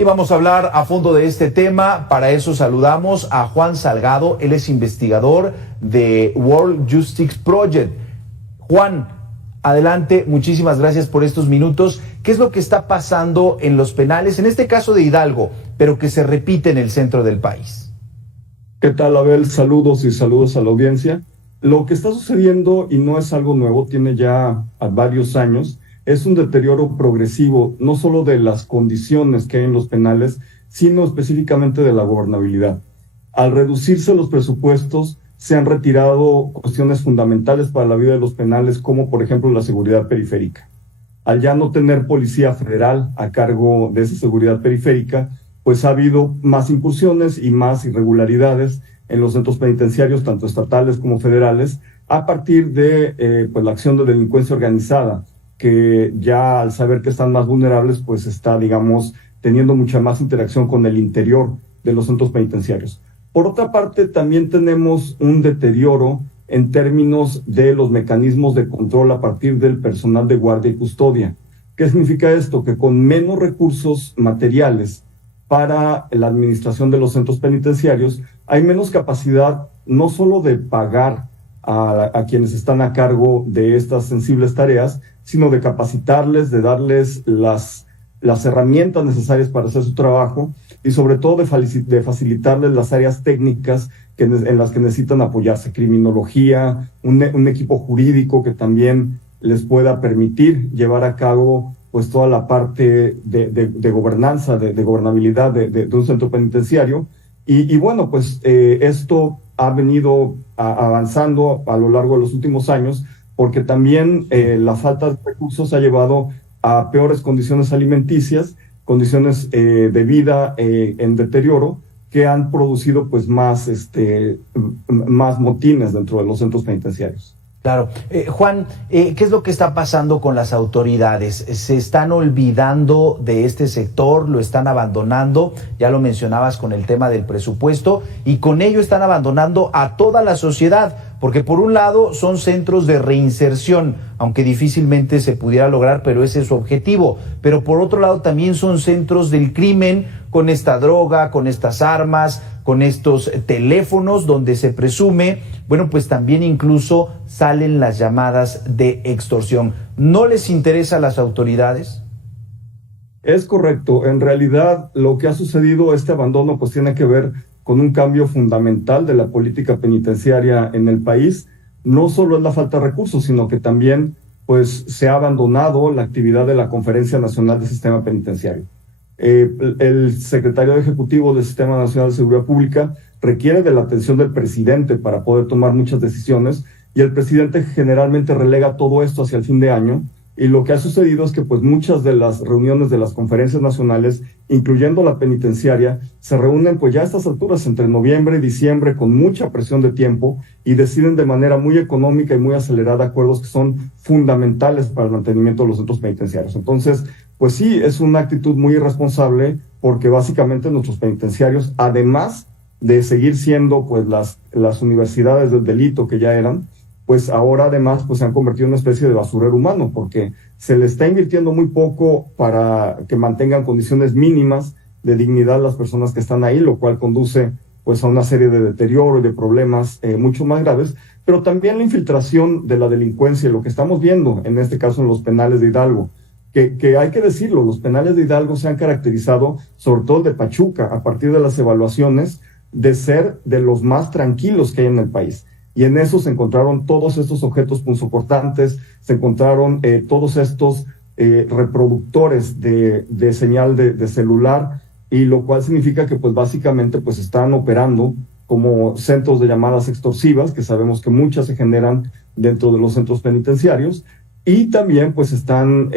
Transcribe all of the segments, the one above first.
Y vamos a hablar a fondo de este tema. Para eso saludamos a Juan Salgado. Él es investigador de World Justice Project. Juan, adelante. Muchísimas gracias por estos minutos. ¿Qué es lo que está pasando en los penales, en este caso de Hidalgo, pero que se repite en el centro del país? ¿Qué tal, Abel? Saludos y saludos a la audiencia. Lo que está sucediendo, y no es algo nuevo, tiene ya varios años, es un deterioro progresivo, no solo de las condiciones que hay en los penales, sino específicamente de la gobernabilidad. Al reducirse los presupuestos, se han retirado cuestiones fundamentales para la vida de los penales, como por ejemplo la seguridad periférica. Al ya no tener policía federal a cargo de esa seguridad periférica, pues ha habido más incursiones y más irregularidades en los centros penitenciarios, tanto estatales como federales, a partir de pues la acción de delincuencia organizada, que ya al saber que están más vulnerables, pues está, digamos, teniendo mucha más interacción con el interior de los centros penitenciarios. Por otra parte, también tenemos un deterioro en términos de los mecanismos de control a partir del personal de guardia y custodia. ¿Qué significa esto? Que con menos recursos materiales para la administración de los centros penitenciarios, hay menos capacidad no solo de pagar a quienes están a cargo de estas sensibles tareas, sino de capacitarles, de darles las herramientas necesarias para hacer su trabajo y sobre todo de facilitarles las áreas técnicas en las que necesitan apoyarse, criminología, un equipo jurídico que también les pueda permitir llevar a cabo pues toda la parte de gobernanza, de gobernabilidad de un centro penitenciario. Y bueno, pues esto ha venido avanzando a lo largo de los últimos años, porque también la falta de recursos ha llevado a peores condiciones alimenticias, condiciones de vida en deterioro, que han producido pues más motines dentro de los centros penitenciarios. Claro. Juan, ¿qué es lo que está pasando con las autoridades? ¿Se están olvidando de este sector? ¿Lo están abandonando? Ya lo mencionabas con el tema del presupuesto, y con ello están abandonando a toda la sociedad, porque por un lado son centros de reinserción, aunque difícilmente se pudiera lograr, pero ese es su objetivo. Pero por otro lado también son centros del crimen, con esta droga, con estas armas, con estos teléfonos donde se presume, bueno, pues también incluso salen las llamadas de extorsión. ¿No les interesa a las autoridades? Es correcto. En realidad, lo que ha sucedido, este abandono, pues tiene que ver con un cambio fundamental de la política penitenciaria en el país. No solo es la falta de recursos, sino que también pues se ha abandonado la actividad de la Conferencia Nacional del Sistema Penitenciario. El secretario ejecutivo del Sistema Nacional de Seguridad Pública requiere de la atención del presidente para poder tomar muchas decisiones, y el presidente generalmente relega todo esto hacia el fin de año. Y lo que ha sucedido es que pues muchas de las reuniones de las conferencias nacionales, incluyendo la penitenciaria, se reúnen pues ya a estas alturas entre noviembre y diciembre con mucha presión de tiempo, y deciden de manera muy económica y muy acelerada acuerdos que son fundamentales para el mantenimiento de los centros penitenciarios. Entonces, pues sí, es una actitud muy irresponsable, porque básicamente nuestros penitenciarios, además de seguir siendo pues las universidades del delito que ya eran, pues ahora además pues se han convertido en una especie de basurero humano, porque se le está invirtiendo muy poco para que mantengan condiciones mínimas de dignidad a las personas que están ahí, lo cual conduce pues a una serie de deterioro y de problemas mucho más graves, pero también la infiltración de la delincuencia, lo que estamos viendo en este caso en los penales de Hidalgo, que hay que decirlo, los penales de Hidalgo se han caracterizado, sobre todo de Pachuca, a partir de las evaluaciones, de ser de los más tranquilos que hay en el país. Y en eso se encontraron todos estos objetos punzocortantes, se encontraron todos estos reproductores de señal de celular, y lo cual significa que pues básicamente pues están operando como centros de llamadas extorsivas, que sabemos que muchas se generan dentro de los centros penitenciarios, y también pues están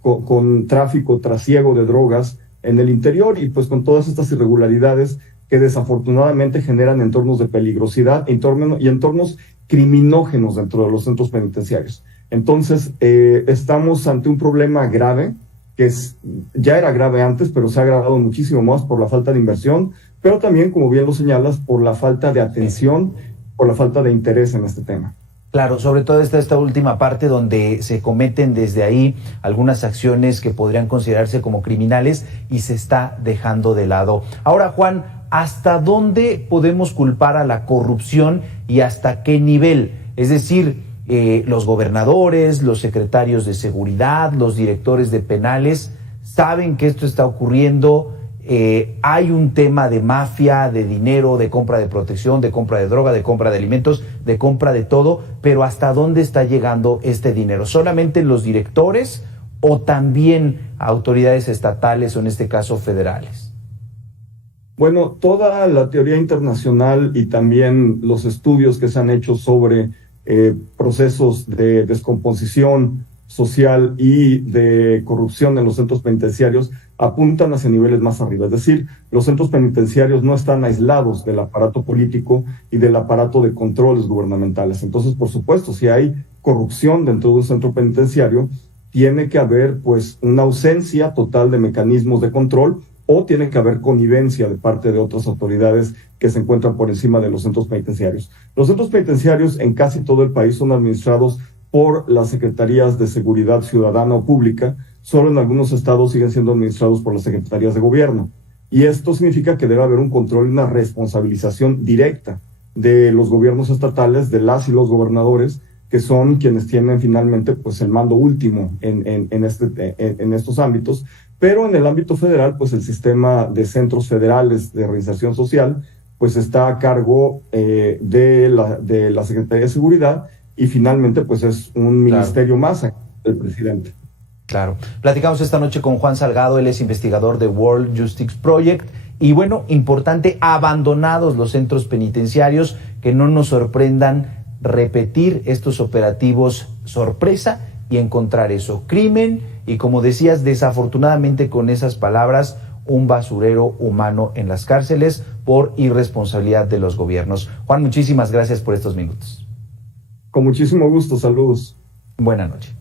con tráfico, trasiego de drogas en el interior, y pues con todas estas irregularidades que desafortunadamente generan entornos de peligrosidad y entornos criminógenos dentro de los centros penitenciarios. Entonces, estamos ante un problema grave, que ya era grave antes, pero se ha agravado muchísimo más por la falta de inversión, pero también, como bien lo señalas, por la falta de atención, por la falta de interés en este tema. Claro, sobre todo esta última parte donde se cometen desde ahí algunas acciones que podrían considerarse como criminales y se está dejando de lado. Ahora, Juan, ¿hasta dónde podemos culpar a la corrupción y hasta qué nivel? Es decir, los gobernadores, los secretarios de seguridad, los directores de penales, saben que esto está ocurriendo. Hay un tema de mafia, de dinero, de compra de protección, de compra de droga, de compra de alimentos, de compra de todo, pero ¿hasta dónde está llegando este dinero? ¿Solamente los directores o también autoridades estatales o en este caso federales? Bueno, toda la teoría internacional y también los estudios que se han hecho sobre procesos de descomposición social y de corrupción en los centros penitenciarios apuntan hacia niveles más arriba. Es decir, los centros penitenciarios no están aislados del aparato político y del aparato de controles gubernamentales. Entonces, por supuesto, si hay corrupción dentro de un centro penitenciario, tiene que haber pues una ausencia total de mecanismos de control o tiene que haber connivencia de parte de otras autoridades que se encuentran por encima de los centros penitenciarios. Los centros penitenciarios en casi todo el país son administrados por las Secretarías de Seguridad Ciudadana o Pública. Solo en algunos estados siguen siendo administrados por las Secretarías de Gobierno. Y esto significa que debe haber un control y una responsabilización directa de los gobiernos estatales, de las y los gobernadores, que son quienes tienen finalmente pues el mando último en estos ámbitos. Pero en el ámbito federal, pues el sistema de centros federales de reinserción social pues está a cargo de la Secretaría de Seguridad y finalmente pues es un ministerio más del presidente. Claro. Platicamos esta noche con Juan Salgado, él es investigador de World Justice Project. Y bueno, importante, abandonados los centros penitenciarios, que no nos sorprendan repetir estos operativos sorpresa y encontrar eso, crimen y, como decías, desafortunadamente con esas palabras, un basurero humano en las cárceles por irresponsabilidad de los gobiernos. Juan, muchísimas gracias por estos minutos. Con muchísimo gusto, saludos. Buenas noches.